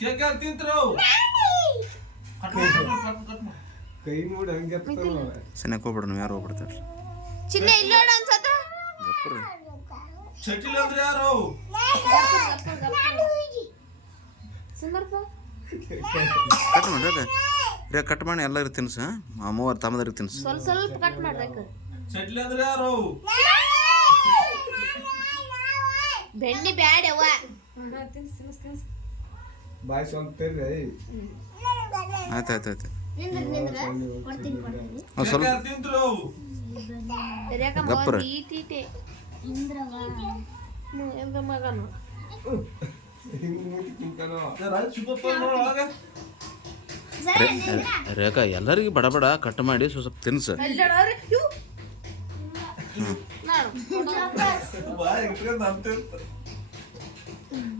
Cake ಯಾರು ತಿಂತ್ರು ಕೈ ನೋಡಿ ಹಂಗೆ ಸನಕ್ಕೆ ಹೋಗ್ಬಿಡ ನೀವು ಯಾರು ಹೋಗ್ಬಿಡ್ತಾರೆ ಚಿನ್ನ ಇಲ್ಲಿ ನೋಡು ಅನ್ಸತ್ತ ಗಪ್ಪರು ಶಟಿಲ್ ಅಂದ್ರೆ ಯಾರು ಸುಂದರಪ್ಪ ಕಟ್ ಮಾಡ್ರಿ ರೇ ಕಟ್ ಮಾಡಿ ಎಲ್ಲರಿಗೆ ತಿನ್ಸ ಮೂವರು ತಮ್ಮದವ್ರಿಗೆ ತಿನ್ಸ ಸ್ವಲ್ಪ ಕಟ್ ಮಾಡ್ಬೇಕು ಶಟಿಲ್ ಅಂದ್ರೆ ಯಾರು ಬೆಣ್ಣೆ ಬ್ಯಾಡ ಅವ್ವ ಬಾಯ್ ಸ್ವಲ್ಪ ತೆರ್ರಿ ಆಯ್ತು ಕೇಕ್ ಸ್ವಲ್ಪ ಯಾರು ತಿಂತ್ರು ಗಪ್ಪರು ಈಟೀಟೆ ಎಂದ ಮಗನು ಹಿಂಗ್ ಮೂತಿ ತಿಂತಾನೋ ರಾಜ್ ಸುಬ್ಬಪ್ಪ ನೋಡು ಒಳಗೆ ರೇಖಾ ಎಲ್ಲರಿಗೆ ಬಡ ಬಡ ಕಟ್ ಮಾಡಿ ಸ್ವಲ್ಪ ತಿನ್ಸ ಬಾಯ್ ಇಟ್ಕೊಂಡು ಅಂತಿರ್ತ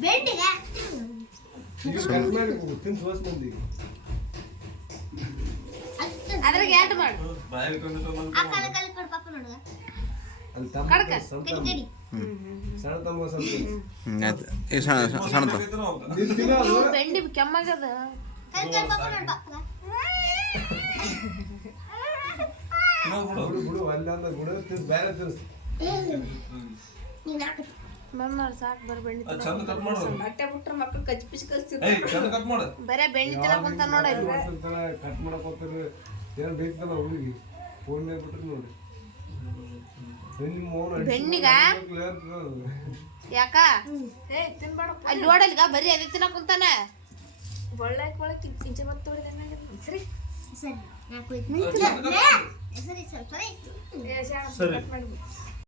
ಬೆಂಡಿಗೆ ಈಗ ಕಟ್ ಮಾಡಿ ತಿನ್ಸ್ ಹೊಸ ಮಂದಿ ಅದ್ರಾಗ ಆಟ ಮಾಡು ಬಾಯ್ ಇಟ್ಕೊಂಡು ಅಲ್ಲಿ ತಮ್ಮ ಸಣ್ಣ ತಮ್ಮ ಸ್ವಲ್ಪ ಆಯ್ತು ಈ ಸಣ್ಣ ತಿನ್ನೋದು ಬೆಂಡಿ ಕೆಮ್ಮಾಗದ ಬಿಡು ಅಲ್ಲ ಅಂದ ಬಿಡು ತಿನ್ಸ್ ಬೇರೆ ತಿನ್ಸ್ ಮಮ್ಮಿ ಸಾಕು ಬರ ಬೆಂಡಿ ಅದು ಚಂದ ಕಟ್ ಮಾಡು ಬಟ್ಟೆ ಬಿಟ್ರೆ ಮಕ್ಕಳು ಕಚ್ಚಿ ಪಿಚ್ ಕಚ್ತಿದ್ರು ಏಯ್ ಚಂದ ಕಟ್ ಮಾಡು ಬರೇ ಬೆಂಡಿ ತಿನ್ನಕ್ ಕುಂತ ನೋಡ ಕಟ್ ಮಾಡಕ್ ಹೋಗ್ತಾರೆ ಏನು ಬೇಕಲ್ಲ ಹುಡುಗಿ ಫೋನ್ ಬಿಟ್ರು ನೋಡಿ ಬೆಣ್ಣಿಗ ಯಾಕ ತಿನ್ಬೇಡಪ್ಪ ಅಲ್ಲಿ ನೋಡಲ್ಗ ಬರೀ ಅದೇ ತಿನ್ನಕ್ ಕುಂತಾನ ಒಳ್ಳೆ ಒಳಗೆ ಕಿಂಚ ಮತ್ತೆ ಸರಿ ಸರಿ ಏ ಶಾಣ ಸರಿ. ಕಟ್ ಮಾಡಿ